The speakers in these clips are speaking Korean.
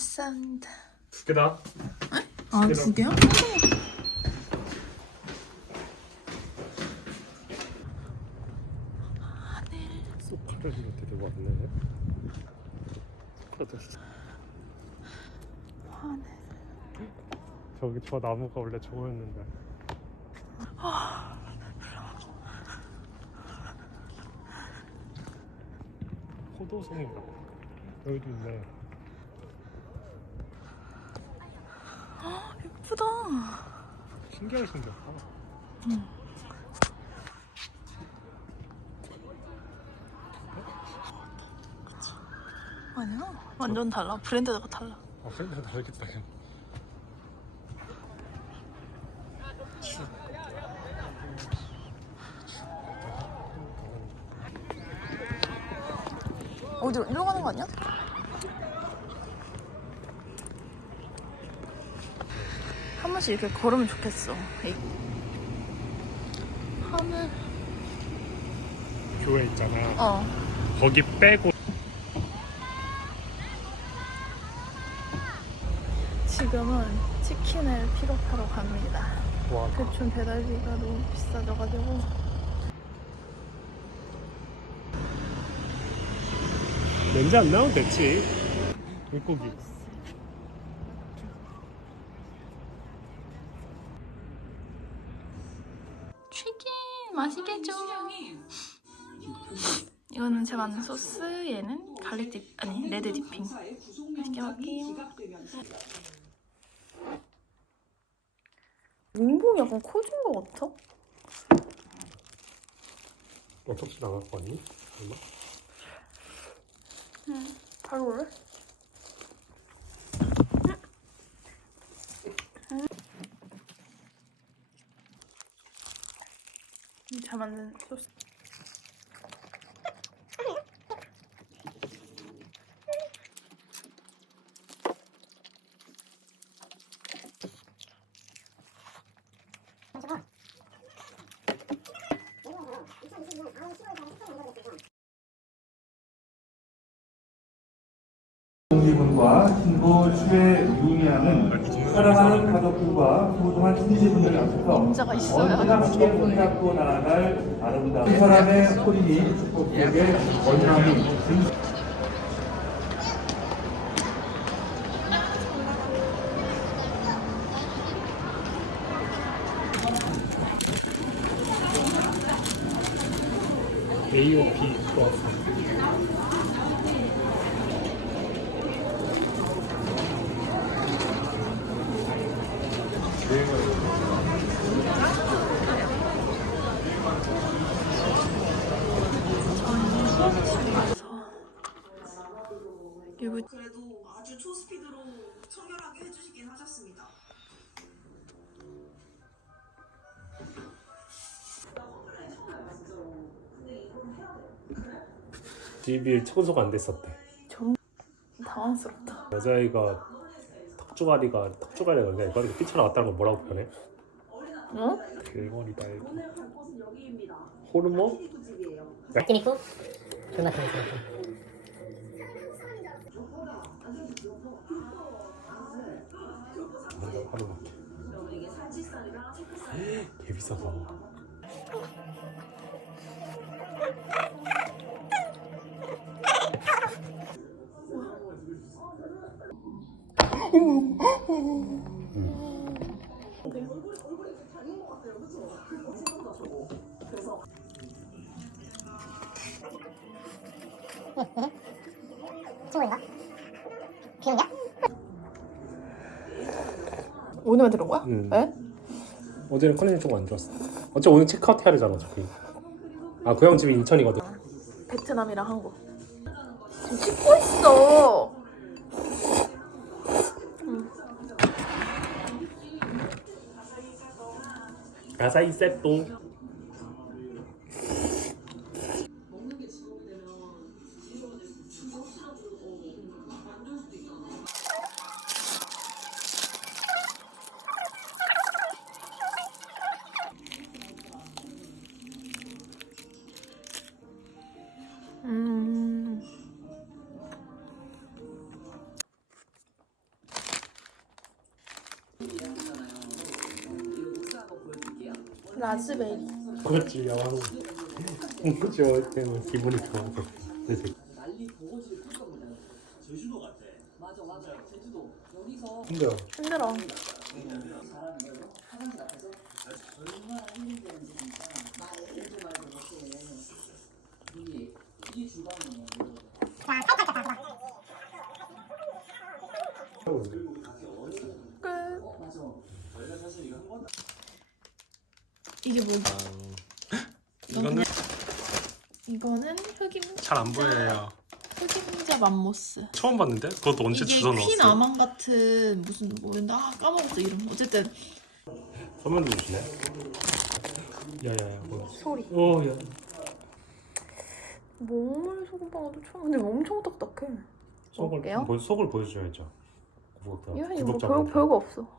감사합니다. 두 개다. 아, 두 개요? 소카드가 되게 많네. 소카드. 하늘. 저기 저 나무가 원래 저거였는데. 포도송인가? 여기도 있네. 예쁘다. 신기하게 생겼다. 아니야? 완전 달라. 브랜드가 달라. 아, 생각 다르겠다. 그냥. 어디로? 일로 가는 거 아니야? 한 번씩 이렇게 걸으면 좋겠어. 하늘. 교회 있잖아. 어. 거기 빼고. 지금은 치킨을 픽업하러 갑니다. 와. 대충 배달비가 너무 비싸져가지고. 냄새 안 나면 됐지. 물고기. 치킨 맛있겠죠? 이거는 제가 만든 소스, 얘는 갈릭 딥, 아니 레드 디핑. 맛있게 먹게요. 몽봉이 약간 커진 것 같아? 어떻게 나갈 거 아니? 얼마? 응, 바로 올래? 잘 만든 소스. 기분과 신고 추에 유의하는 사랑하는 가족들과 소중한 친지분들 앞에서 문자가 있어요? 언제나 함께 손잡고 나아갈 아름다운 두 사람의 소리니 축복에게 원망이 AOP 좋았어. 그래도 아주 초스피드로 청결하게 해주시긴 하셨습니다. 집이 청소가 안 됐었대. 당황스럽다. 여자아이가 턱주가리가 아니라 이거리가 삐쳐나갔다는 건 뭐라고 표현해? 어? 길머리다 이거. 호르몬? 야끼니쿠? 존나 재밌어. 하루 맞게. 개 비싸다. 친구인가? 비용이야? 오늘만 들은 거야? 응. 왜? 어제는 컨디션 좀 안 좋았어. 어차피 오늘 체크아웃 해야 되잖아 어차피. 아 그 형 집이 인천이거든. 베트남이랑 한국. 지금 찍고 있어. 야사이 세또. 라즈베리. 그렇지. 그치. 어릴 때는 기분이 좋아서. 내 새끼. 힘들어. 힘들어. 끝. 이게 뭐지? 이거는 잘 안 보여요. 흑임자 맘모스. 처음 봤는데? 그것도 언제 이게 주워 퀸 넣었어요? 아망 같은 무슨 뭐였나? 아, 까먹었어 이름. 어쨌든 소면도 주시네. 야야야. 뭐. 소리. 야. 몸을 소금빵도 처음. 근데 엄청 딱딱해. 먹을게요. 속을 보여줘야죠. 이거 뭐 별거 없어.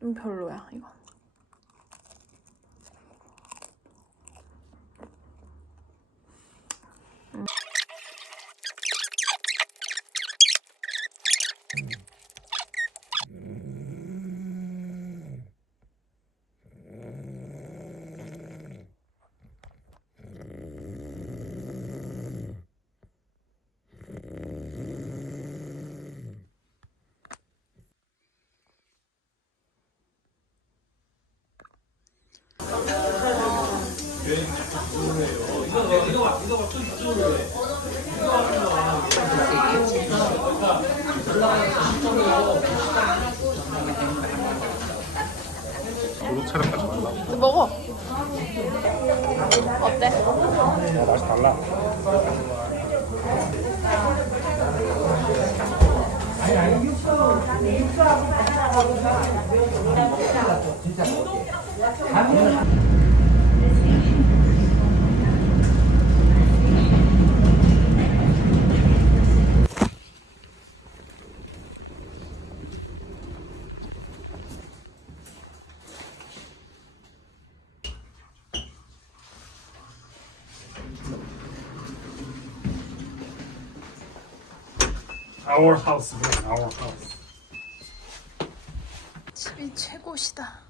좀 별로야 이거. 도둑 촬영까지 말라. 먹어. 어때? 맛이 달라. Our house, man. Our house. 집이 최고시다.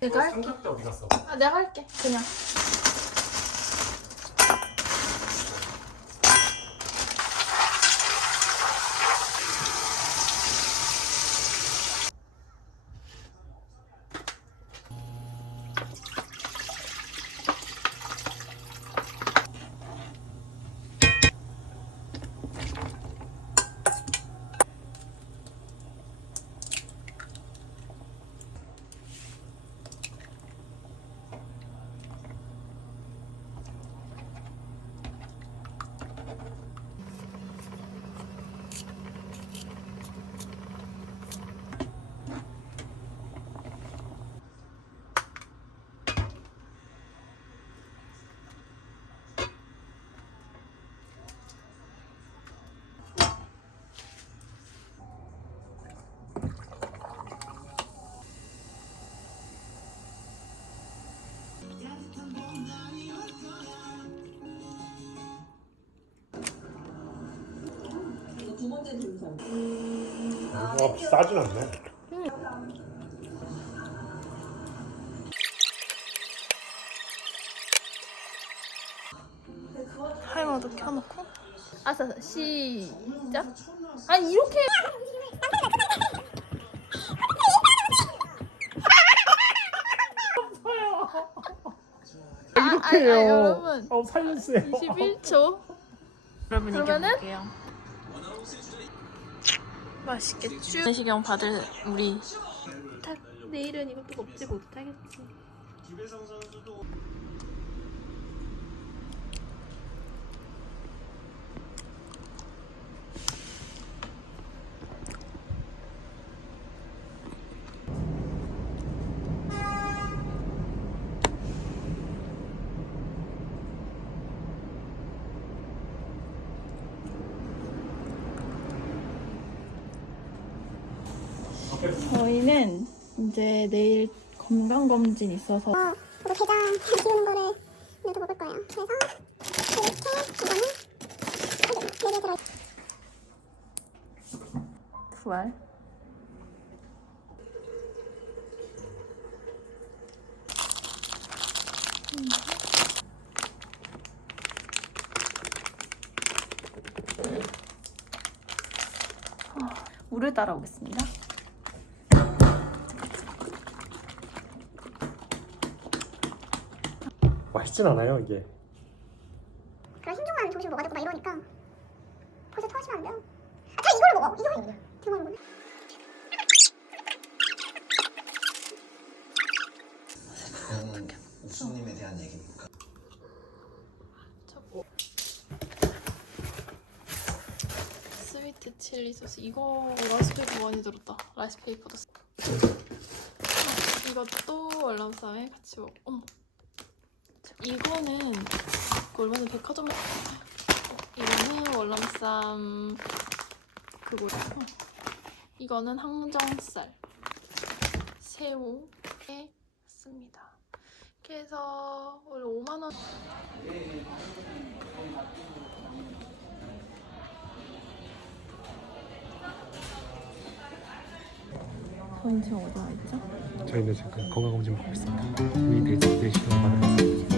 내가 할게. 삼각대 어디 갔어? 아, 내가 할게. 그냥. 싸진 않네. 타이머도 켜놓고. 알았어, 시작. 아니 이렇게. 이렇게 해요. 여러분. 살려주세요. 21초. 여러분 그러면은 맛있겠죠? 내시경 받을 우리. 내일은 이것도 먹지 못하겠지. 저희는 이제 내일 건강검진 있어서 그리고 게장 키우는 거를 오늘도 먹을 거예요. 그래서 이렇게 이거는 부알. 물을 따라오겠습니다. 맛있진 않아요 이게. 그런 흰종만 조금씩 먹어야 되고 막 이러니까 벌써 토하시면 안 돼요. 아, 차 이걸 먹어. 이거 되게 많이 먹네. 그건 옥수님에 대한 얘기니까. 스위트 칠리 소스. 이거 라이스페이퍼 많이 들었다. 라이스페이퍼도 이것도 월남쌈에 같이 먹어. 어머. 이거는 그 얼마 전에 백화점에 이거는 월남쌈 그거죠. 이거는 항정살 새우에 씁니다. 이렇게 해서 원래 5만 원. 저희는 지금 어디 와 있죠? 저희는 지금 건강검진 받고 있습니다. 우리 4시간 받아요.